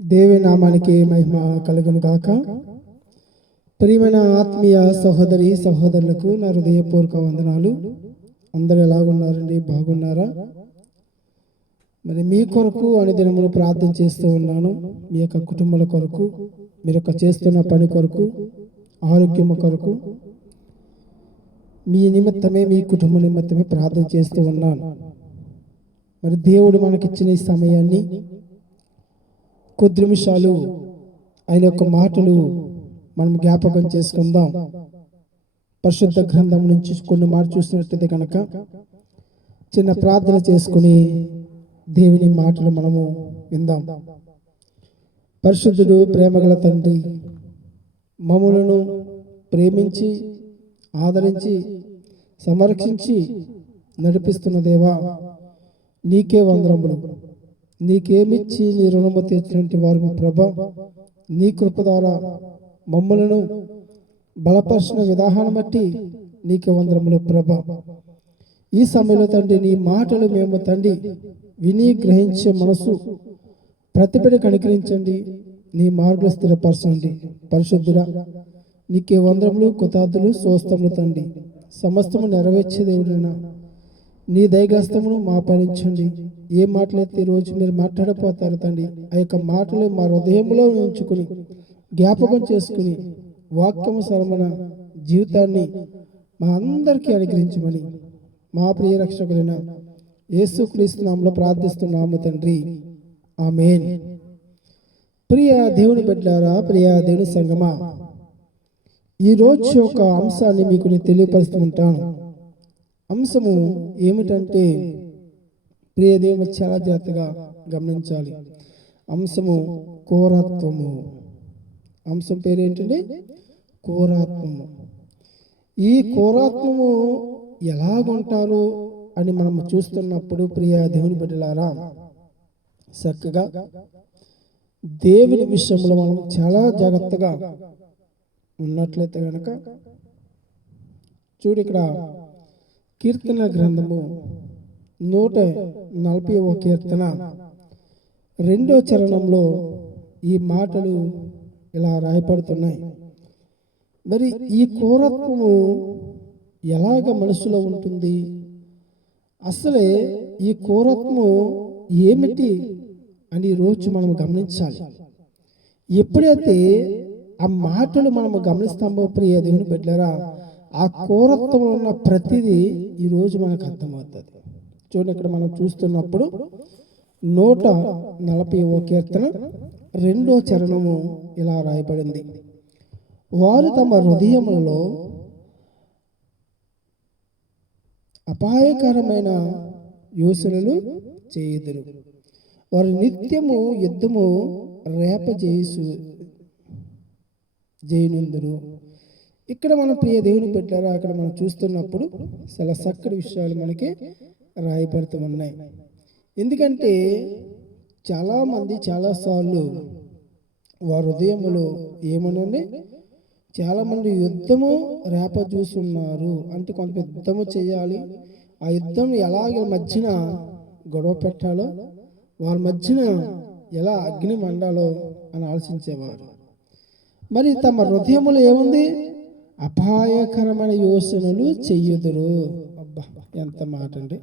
దేవి నామానికి మహిమ కలుగును గాక. ప్రియమైన ఆత్మీయ సహోదరి సహోదరులకు నా హృదయపూర్వక వందనాలు. అందరూ ఎలాగున్నారండి? బాగున్నారా? మరి మీ కొరకు అనుదినములు ప్రార్థన చేస్తూ ఉన్నాను. మీ యొక్క కుటుంబాల కొరకు, మీరు యొక్క చేస్తున్న పని కొరకు, ఆరోగ్యం కొరకు, మీ నిమిత్తమే, మీ కుటుంబ నిమిత్తమే ప్రార్థన చేస్తూ ఉన్నాను. మరి దేవుడు మనకిచ్చిన ఈ సమయాన్ని కొద్ది నిమిషాలు ఆయన యొక్క మాటలు మనం జ్ఞాపకం చేసుకుందాం. పరిశుద్ధ గ్రంథం నుంచి కొన్ని మాట చూసినట్లయితే కనుక చిన్న ప్రార్థన చేసుకుని దేవుని మాటలు మనము విందాం. పరిశుద్ధుడు, ప్రేమగల తండ్రి, మమ్ములను ప్రేమించి ఆదరించి సంరక్షించి నడిపిస్తున్న దేవా, నీకే వందనములు. నీకేమిచ్చి నీ రుణము తీర్చినటువంటి వారు ప్రభా, నీ కృప ద్వారా మమ్మలను బలపరిచిన విధానం బట్టి నీకే వందనములు ప్రభా. ఈ సమయంలో తండ్రి, నీ మాటలు మేము తండ్రి విని గ్రహించే మనసు ప్రతిబిడ కనికరించండి. నీ మార్గలు స్థిరపరచండి. పరిశుద్ధుడా, నీకే వందనములు, కృతజ్ఞతలు, స్తోత్రములు తండ్రి. సమస్తము నెరవేర్చే దేవుడైనా నీ దయగ్రస్తమును మా పయించండి. ఏ మాటలైతే ఈరోజు మీరు మాట్లాడిపోతారు తండ్రి, ఆ యొక్క మాటలు మా హృదయంలో ఉంచుకుని జ్ఞాపకం చేసుకుని వాక్యము సరమణ జీవితాన్ని మా అందరికీ అనుగ్రహించమని మా ప్రియ రక్షకులైన యేసుక్రీస్తు నామములో ప్రార్థిస్తున్నాము తండ్రి, ఆమేన్. ప్రియ దేవుని బిడ్డలారా, ప్రియ దేవుని సంగమా, ఈరోజు ఒక అంశాన్ని మీకు నేను తెలియపరుస్తూ ఉంటాను. అంశము ఏమిటంటే, ప్రియ దేవుని చాలా జాగ్రత్తగా గమనించాలి. అంశము కోరత్వము. అంశం పేరు ఏంటంటే కోరాత్మము. ఈ కోరాత్మము ఎలాగుంటారు అని మనం చూస్తున్నప్పుడు, ప్రియ దేవుని బిడ్డలారా, చక్కగా దేవుని విషయంలో మనం చాలా జాగ్రత్తగా ఉన్నట్లయితే కనుక చూడు, ఇక్కడ కీర్తన గ్రంథము 140వ కీర్తన 2వ చరణంలో ఈ మాటలు ఇలా రాయపడుతున్నాయి. మరి ఈ కోరత్వము ఎలాగ మనసులో ఉంటుంది? అసలే ఈ కోరత్వము ఏమిటి అని రోజు మనం గమనించాలి. ఎప్పుడైతే ఆ మాటలు మనము గమనిస్తామో, ప్రియ దేవుని బిడ్డలారా, ఆ కోరత్వంలో ఉన్న ప్రతిదీ ఈరోజు మనకు అర్థమవుతుంది. చూడండి, ఇక్కడ మనం చూస్తున్నప్పుడు 140వ కీర్తన 2వ చరణము ఇలా రాయబడింది. వారు తమ హృదయములలో అపాయకరమైన యోచనలు చేయుదురు, వారు నిత్యము యుద్ధము జయనుందురు. ఇక్కడ మన ప్రియ దేవుని పెట్టారా, అక్కడ మనం చూస్తున్నప్పుడు చాలా చక్కటి విషయాలు మనకి రాయబడుతూ ఉన్నాయి. ఎందుకంటే చాలామంది చాలాసార్లు వారి హృదయములో ఏమనండి, చాలామంది యుద్ధము రేప చూస్తున్నారు. అంటే కొంత యుద్ధము చేయాలి, ఆ యుద్ధం ఎలాగ మధ్యన గొడవ పెట్టాలో, వారి మధ్యన ఎలా అగ్ని మండాలో అని ఆలోచించేవారు. మరి తమ హృదయములో ఏముంది? అపాయకరమైన యోచనలు చెయ్యుదురు. అబ్బా, ఎంత మాట అండి!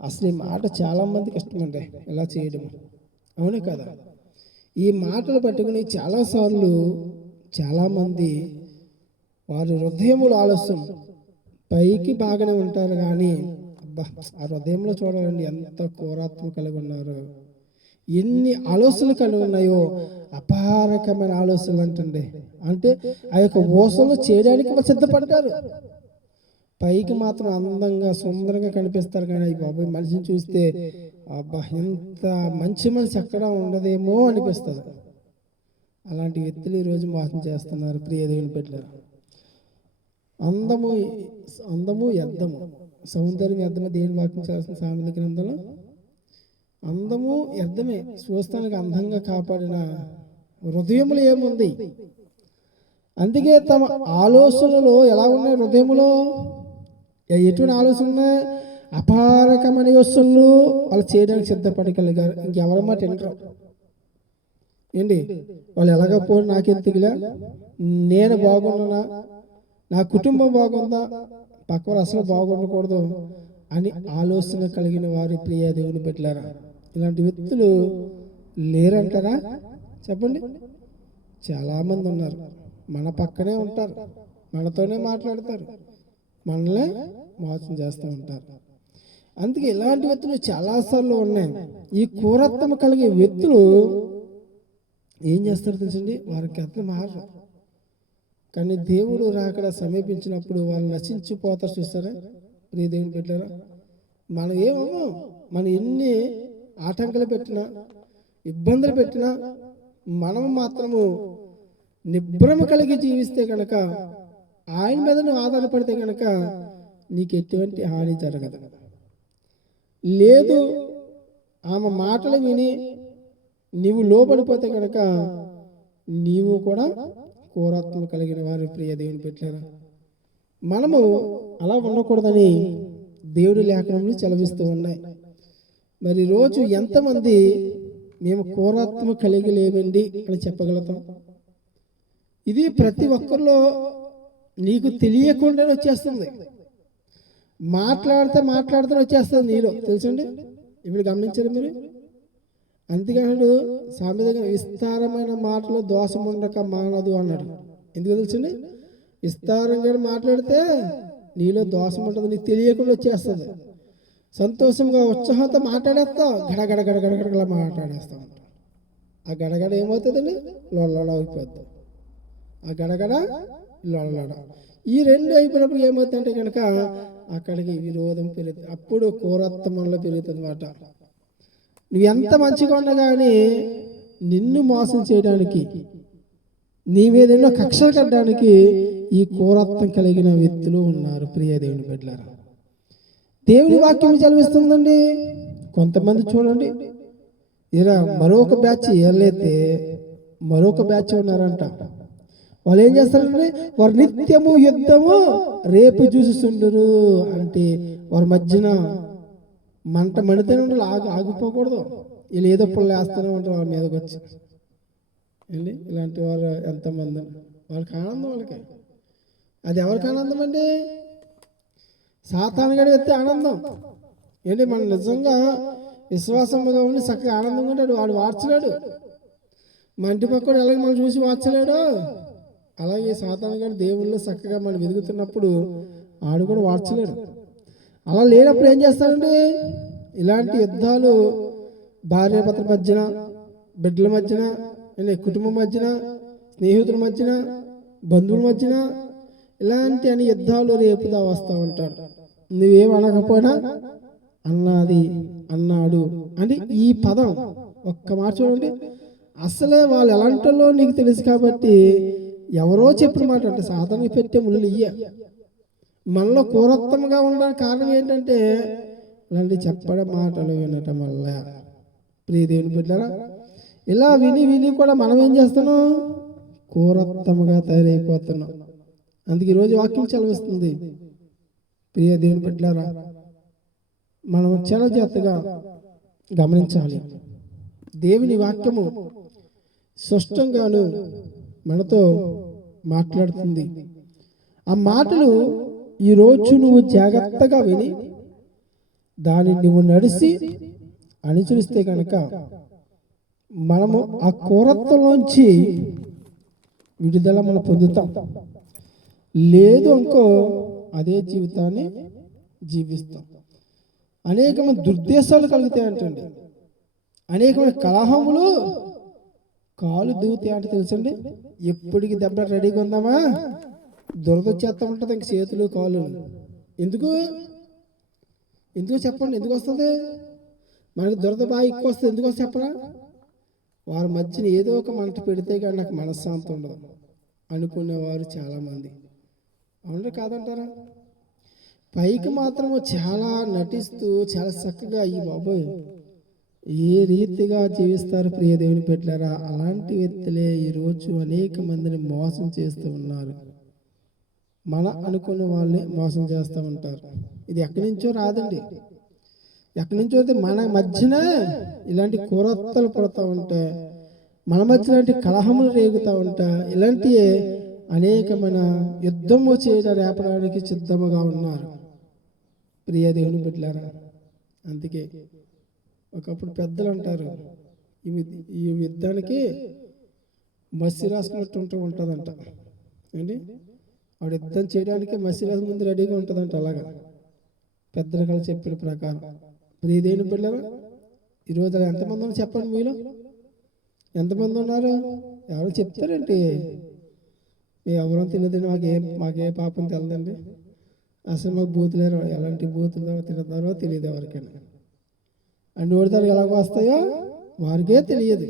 అసలు ఈ మాట చాలా మందికి ఇష్టమండి, ఇలా చేయడం. అవును కదా? ఈ మాటలు పట్టుకుని చాలాసార్లు చాలామంది వారి హృదయములు ఆలస్యం, పైకి బాగానే ఉంటారు కానీ అబ్బా, ఆ హృదయంలో చూడాలండి ఎంత కోరాత్మ కలిగి ఉన్నారు, ఎన్ని ఆలోచనలు కలిగి ఉన్నాయో. అపారకమైన ఆలోచనలు అంటండి. అంటే ఆ యొక్క ఊసలు చేయడానికి వాళ్ళు సిద్ధపడ్డారు. పైకి మాత్రం అందంగా సుందరంగా కనిపిస్తారు కానీ బాబాయ్, మనిషిని చూస్తే అబ్బా, ఎంత మంచి మనిషి ఎక్కడ ఉండదేమో అనిపిస్తుంది. అలాంటి వ్యక్తులు ఈరోజు మోసం చేస్తున్నారు. ప్రియ దేవుని బిడ్డలారా, అందము వ్యర్థము, సౌందర్యం వ్యర్థమే. దేవుని వాక్యం చేస్తున్న సామెతల గ్రంథంలో అందము వ్యర్థమే, చూస్తానికి అందంగా కాపాడిన హృదయములు ఏముంది? అందుకే తమ ఆలోచనలు ఎలా ఉన్నాయి? హృదయములో ఎటువంటి ఆలోచన ఉన్నాయి? అపారకమైన యోచనలు వాళ్ళు చేయడానికి సిద్ధపడగలిగారు. ఇంకెవరి మాట వినరు. ఏంటి వాళ్ళు ఎలాగపోయి నాకెందుకులే, నేను బాగున్నా, నా కుటుంబం బాగుందా, పక్కవారు అసలు బాగుండకూడదు అని ఆలోచన కలిగిన వారి ప్రియ దేవుని బిడ్డలారా, ఇలాంటి వ్యక్తులు లేరంటారా? చెప్పండి. చాలామంది ఉన్నారు. మన పక్కనే ఉంటారు, మనతోనే మాట్లాడతారు, మనల్ని మోసం చేస్తూ ఉంటారు. అందుకే ఇలాంటి వ్యక్తులు చాలాసార్లు ఉన్నాయి. ఈ క్రూరత్వం కలిగే వ్యక్తులు ఏం చేస్తారో తెలుసండి, వారికి అర్థం మారరు. కానీ దేవుడు రాకడ సమీపించినప్పుడు వాళ్ళు నశించిపోతారు. చూస్తారా ప్రియ దేవుని బిడ్డలారా? మనం ఏమో మనం ఎన్ని ఆటంకాలు పెట్టినా, ఇబ్బందులు పెట్టినా, మనం మాత్రము నిబ్రమ కలిగి జీవిస్తే కనుక, ఆయన మీద నువ్వు ఆధారపడితే కనుక నీకు ఎటువంటి హాని జరగదు. లేదు ఆమె మాటలు విని నీవు లోబడిపోతే కనుక నీవు కూడా క్రూరత్వం కలిగిన వారి ప్రియ దేవుని బిడ్డలారా. మనము అలా ఉండకూడదని దేవుడి లేఖనములు సెలవిస్తూ ఉన్నాయి. మరి రోజు ఎంతమంది మేము క్రూరత్వం కలిగి లేవండి అని చెప్పగలుగుతాం? ఇది ప్రతి ఒక్కరిలో నీకు తెలియకుండానే వచ్చేస్తుంది. మాట్లాడితే వచ్చేస్తుంది నీలో, తెలుసండి. ఇప్పుడు గమనించారు మీరు? అందుకన్నాడు సామెతగా, విస్తారమైన మాటలు దోషం ఉండక మానదు అన్నాడు. ఎందుకు తెలుసండి? విస్తారంగా మాట్లాడితే నీలో దోషం ఉంటుంది, నీకు తెలియకుండా వచ్చేస్తుంది. సంతోషంగా ఉత్సాహంతో మాట్లాడేస్తావు, గడగడ గడగడగడలా మాట్లాడేస్తా ఉంటావు. ఆ గడగడ ఏమవుతుందండి? లొడ అయిపోద్ది. ఆ గడగడ లొడ. ఈ రెండు అయిపోయినప్పుడు ఏమవుతుందంటే కనుక అక్కడికి విరోధం పెరుగుతుంది. అప్పుడు క్రూరత్వంలో పెరుగుతుంది అన్నమాట. నువ్వు ఎంత మంచిగా ఉన్నా కానీ నిన్ను మోసం చేయడానికి, నీ మీద ఎన్నో కక్షలు కట్టడానికి ఈ క్రూరత్వం కలిగిన వ్యక్తులు ఉన్నారు ప్రియ దేవుని బిడ్డలారా. దేవుని వాక్యం చదివిస్తుందండి. కొంతమంది చూడండి, ఇలా మరొక బ్యాచ్ ఏళ్ళైతే మరొక బ్యాచ్ ఉన్నారంట. వాళ్ళు ఏం చేస్తారంటే వారు నిత్యము యుద్ధము రేపు చూస్తుండరు. అంటే వారి మధ్యన మంట మండితేనే ఆగిపోకూడదు. వీళ్ళు ఏదో పుల్ల వేస్తూనే ఉంటారు వాళ్ళ మీదకి వచ్చి. ఏంటి ఇలాంటి వారు ఎంతమంది? వాళ్ళకి ఆనందం. వాళ్ళకి అది ఎవరికి ఆనందం అండి? సాతానుగాడు ఎత్తే ఆనందం ఏంటి? మనం నిజంగా విశ్వాసంగా ఉండి చక్కగా ఆనందంగా ఉంటాడు, వాడు వార్చలేడు. మా ఇంటి పక్కడు ఎలాగ మనం చూసి వార్చలేడు, అలాగే సాతానుగాడు దేవుళ్ళు చక్కగా మనం వెతుకుతున్నప్పుడు ఆడు కూడా వార్చలేడు. అలా లేనప్పుడు ఏం చేస్తాడండి? ఇలాంటి యుద్ధాలు భార్యాభర్తల మధ్యన, బిడ్డల మధ్యన, కుటుంబం మధ్యన, స్నేహితుల మధ్యన, బంధువుల మధ్యన ఇలాంటి అని యుద్ధాలు రేపుదా వస్తూ ఉంటాడు. నువ్వేం అనకపోయినా అన్నది అన్నాడు అంటే ఈ పదం ఒక్క మాట చూడండి. అసలే వాళ్ళు ఎలాంటిలో నీకు తెలుసు కాబట్టి ఎవరో చెప్పిన మాట అంటే సాధారణ పెట్టే ముళ్ళు ఇయ్య. మనలో క్రూరత్వంగా ఉండడానికి కారణం ఏంటంటే ఇలాంటి చెప్పడం మాటలు వినటం వల్ల. ప్రియ దేవుని బిడ్డలారా, ఇలా విని విని కూడా మనం ఏం చేస్తున్నాం? క్రూరత్వంగా తయారైపోతున్నాం. అందుకే ఈరోజు వాక్యం చదివిస్తుంది. ప్రియ దేవుని బిడ్డలారా, మనం చాలా జాగ్రత్తగా గమనించాలి. దేవుని వాక్యము స్పష్టంగాను మనతో మాట్లాడుతుంది. ఆ మాటలు ఈరోజు నువ్వు జాగ్రత్తగా విని దాన్ని నువ్వు నడిచి అనుసరిస్తే కనుక మనము ఆ క్రూరత్వంలోంచి విడుదల మనం పొందుతాం. లేదు అనుకో అదే జీవితాన్ని జీవిస్తాం. అనేకమైన దుర్దేశాలు కలుగుతాయి అంటండి. అనేకమైన కలహములు కాలు దిగుతాయి అంటే తెలుసండి. ఎప్పటికి దెబ్బ రెడీగా ఉందామా, దురదొచ్చేస్తా ఉంటుంది ఇంక చేతులు కాళ్ళు. ఎందుకు చెప్పండి? ఎందుకు వస్తుంది? మనకి దురద బాగా ఎక్కువ వస్తుంది. ఎందుకు వస్తుంది చెప్పరా? వారి మధ్యన ఏదో ఒక మంట పెడితే కానీ నాకు మనశ్శాంతి ఉండదు అనుకునేవారు చాలామంది. అవును కాదంటారా? పైకి మాత్రము చాలా నటిస్తూ చాలా చక్కగా ఈ బాబోయ్ ఏ రీతిగా జీవిస్తారు ప్రియ దేవుని బిడ్డలారా. అలాంటి వ్యక్తులే ఈరోజు అనేక మందిని మోసం చేస్తూ ఉన్నారు. మన అనుకున్న వాళ్ళని మోసం చేస్తూ ఉంటారు. ఇది ఎక్కడి నుంచో రాదండి. ఎక్కడి నుంచో అయితే మన మధ్యన ఇలాంటి క్రూరత్వాలు పడుతూ ఉంటే మన మధ్య ఇలాంటి కలహములు రేగుతూ ఉంటా, ఇలాంటి అనేకమైన యుద్ధము చేయడం రేపడానికి సిద్ధముగా ఉన్నారు ప్రియ దేవుని బిడ్డలారా. అందుకే ఒకప్పుడు పెద్దలు అంటారు, ఈ యుద్ధానికి మసి రాసుకున్నట్టు ఉంటుందంట. ఏంటి ఆవిడ యుద్ధం చేయడానికి మసి రాసి ముందు రెడీగా ఉంటుందంట. అలాగా పెద్దలు కలిసి చెప్పిన ప్రకారం ప్రియ దేవుని బిడ్డలారా, ఈరోజు ఎంతమంది ఉన్నారు చెప్పండి, మీలో ఎంతమంది ఉన్నారు? ఎవరు చెప్తారేంటి? ఎవరో తెలియదండి, మాకే పాపం తెలదండి, అసలు మాకు బూతులేరు, ఎలాంటి బూతులు తిడతారో తెలియదు ఎవరికైనా. అన్ని ఓడతారు ఎలాగో వస్తాయో వారికే తెలియదు,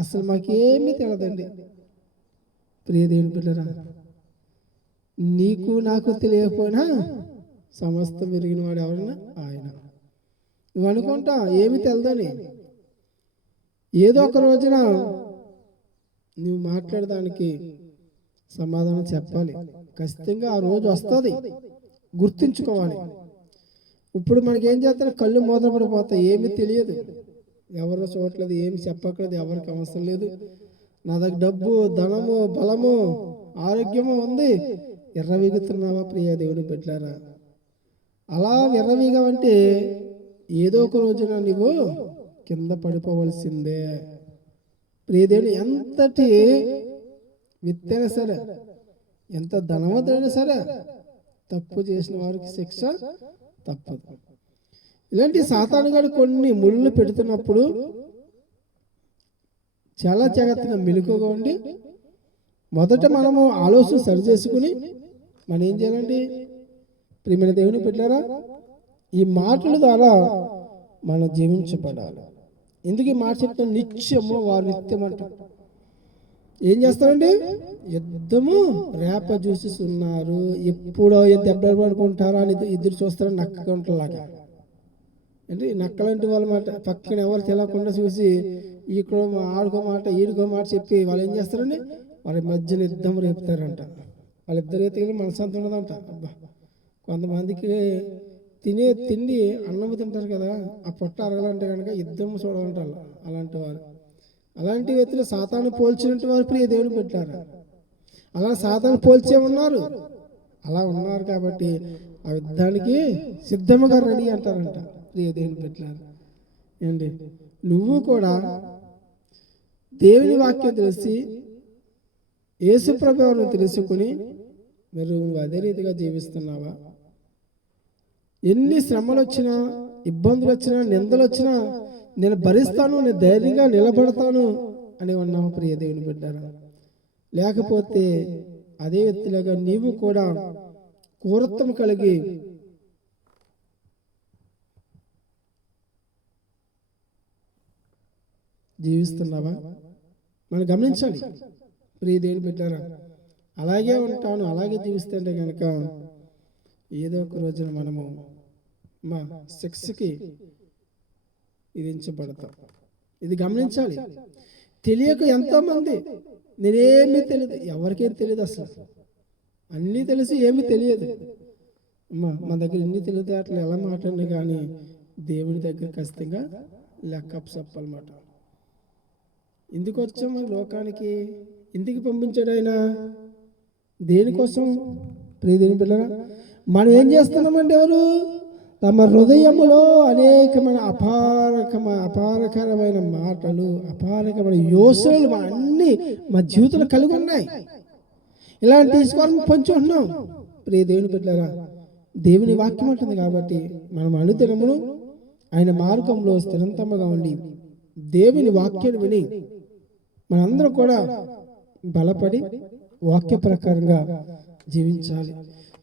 అసలు మాకేమీ తెలియదండి. ప్రియ దేవుని బిడ్డలారా, నీకు నాకు తెలియకపోయినా సమస్తం విరిగిన వాడు ఎవరన్నా ఆయన. నువ్వు అనుకుంటా ఏమి తెలదని, ఏదో ఒక రోజున నువ్వు మాట్లాడడానికి సమాధానం చెప్పాలి. ఖచ్చితంగా ఆ రోజు వస్తుంది, గుర్తుంచుకోవాలి. ఇప్పుడు మనకేం చేస్తారు, కళ్ళు మూతపడిపోతాయి, ఏమీ తెలియదు, ఎవరు చూడట్లేదు, ఏమి చెప్పట్లేదు, ఎవరికి అవసరం లేదు. నా దగ్గర డబ్బు, ధనము, బలము, ఆరోగ్యము ఉంది, ఎర్రవీగుతున్నావా ప్రియ దేవుని బిడ్డలారా? అలా ఎర్రవీగవంటే ఏదో ఒక రోజున నువ్వు కింద పడిపోవలసిందే. ప్రియ దేవుని, ఎంతటి విత్తైనా సరే, ఎంత ధనవంతుడైనా సరే, తప్పు చేసిన వారికి శిక్ష తప్పదు. ఇలాంటి సాతానుగాడు కొన్ని ముళ్ళు పెడుతున్నప్పుడు చాలా జాగ్రత్తగా మెలకువగా ఉండి మొదట మనము ఆలోచన సరి చేసుకుని మనం ఏం చేయాలండి ప్రియమైన దేవుని బిడ్డలారా, ఈ మాటల ద్వారా మనం జీవించబడాలి. ఎందుకు ఈ మాట చెప్తాను, నిత్యము వారు నిత్యం అంటారు. ఏం చేస్తారండి, యుద్ధము రేప చూసిస్తున్నారు, ఎప్పుడో దెబ్బలు పడుకుంటారా అని ఎదురు చూస్తారు, నక్క గుంటలాగా. అంటే నక్కలంటి వాళ్ళ మాట పక్కన ఎవరు తెలియకుండా చూసి ఇక్కడ ఆడుకో మాట ఈడుకో మాట చెప్పి వాళ్ళు ఏం చేస్తారండి, వాళ్ళ మధ్యన యుద్ధం రేపుతారంట. వాళ్ళిద్దరు ఎత్తుకుని మనసంత ఉండదంట. అబ్బా, కొంతమందికి తినే తిండి అన్నం తింటారు కదా, ఆ పొట్ట అరగాలంటే కనుక యుద్ధం చూడాలంటారు. అలాంటి వారు, అలాంటి వ్యక్తులు సాతాను పోల్చినట్టు వారు ప్రియ దేవుని పెట్టారు. అలా సాతాను పోల్చే ఉన్నారు, అలా ఉన్నారు కాబట్టి ఆ యుద్ధానికి సిద్ధముగా రెడీ అంటారంట ప్రియ దేవుని పెట్టారు. ఏంటి, నువ్వు కూడా దేవుని వాక్యం తెలిసి యేసు ప్రభువును తెలుసుకుని మీరు అదే రీతిగా జీవిస్తున్నావా? ఎన్ని శ్రమలు వచ్చినా, ఇబ్బందులు వచ్చినా, నిందలు వచ్చినా నేను భరిస్తాను, నేను ధైర్యంగా నిలబడతాను అని ఉన్నావు ప్రియ దేవుని బిడ్డారా? లేకపోతే అదే వ్యక్తిలాగా నీవు కూడా క్రూరత్వం కలిగి జీవిస్తున్నావా? మనం గమనించాలి ప్రియ దేవుని బిడ్డారా. అలాగే ఉంటాను, అలాగే జీవిస్తుంటే కనుక ఏదో ఒక రోజున మనము మా శిక్షకి విధించబడతాం. ఇది గమనించాలి. తెలియక ఎంతోమంది నేనేమీ తెలియదు, ఎవరికేం తెలియదు, అసలు అన్నీ తెలిసి ఏమీ తెలియదు. మన దగ్గర ఎన్ని తెలియదు అట్లా ఎలా మాట్లాడినా కానీ దేవుని దగ్గర ఖచ్చితంగా లెక్కప్ చెప్పాలన్నమాట. ఎందుకు వచ్చాం మన లోకానికి, ఎందుకు పంపించాడు ఆయన, దేనికోసం ప్రియ దేవుని బిడ్డలారా? మనం ఏం చేస్తున్నామంటే ఎవరు తమ హృదయములో అనేకమైన అపారకరమైన మాటలు, అపారకమైన యోచనలు మా అన్ని మా జీవితంలో కలిగి ఉన్నాయి. ఇలాంటి తీసుకోవాలని పంచుకుంటున్నాం ప్రియ దేవుని బిడ్డలారా. దేవుని వాక్యం ఉంటుంది కాబట్టి మనం అనుదినమును ఆయన మార్గంలో స్థిరంతముగా ఉండి దేవుని వాక్యాన్ని విని మనందరం కూడా బలపడి వాక్య ప్రకారంగా జీవించాలి.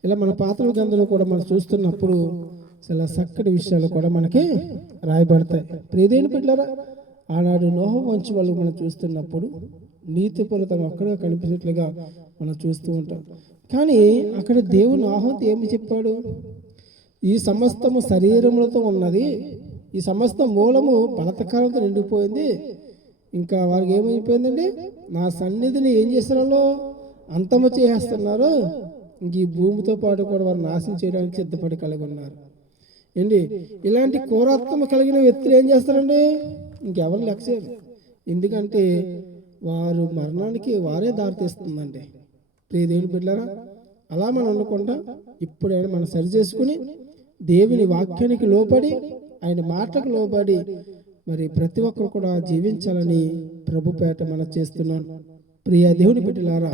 ఇలా మన పాత గ్రంథంలో కూడా మనం చూస్తున్నప్పుడు చాలా చక్కటి విషయాలు కూడా మనకి రాయబడతాయి ప్రియ దేవుని బిడ్డలారా. ఆనాడు నోహ వంశం వాళ్ళు మనం చూస్తున్నప్పుడు నీతిపరుతను ఒక్కడే కనిపించినట్లుగా మనం చూస్తూ ఉంటాం. కానీ అక్కడ దేవుడు నోహతో ఏమి చెప్పాడు, ఈ సమస్తము శరీరములతో ఉన్నది, ఈ సమస్త మూలము బలత్కారంతో నిండిపోయింది, ఇంకా వారికి ఏమైపోయిందండి, నా సన్నిధిని ఏం చేస్తున్నారు, అంతము చేసేస్తున్నారు, ఇంక ఈ భూమితో పాటు కూడా వారు నాశనం చేయడానికి సిద్ధపడి కలిగి ఉన్నారు. ఏంటి, ఇలాంటి క్రూరత్వం కలిగిన వ్యక్తులు ఏం చేస్తారండి, ఇంకెవరు లెక్క చేయరు. ఎందుకంటే వారు మరణానికి వారే దారితీస్తుందండి. ప్రియ దేవుని బిడ్డలారా, అలా మనం ఉండకుండా ఇప్పుడైనా మనం సరి చేసుకుని దేవుని వాక్యానికి లోబడి ఆయన మాటకు లోబడి మరి ప్రతి ఒక్కరు కూడా జీవించాలని ప్రభుపేట మనం చేస్తున్నాను. ప్రియ దేవుని బిడ్డలారా,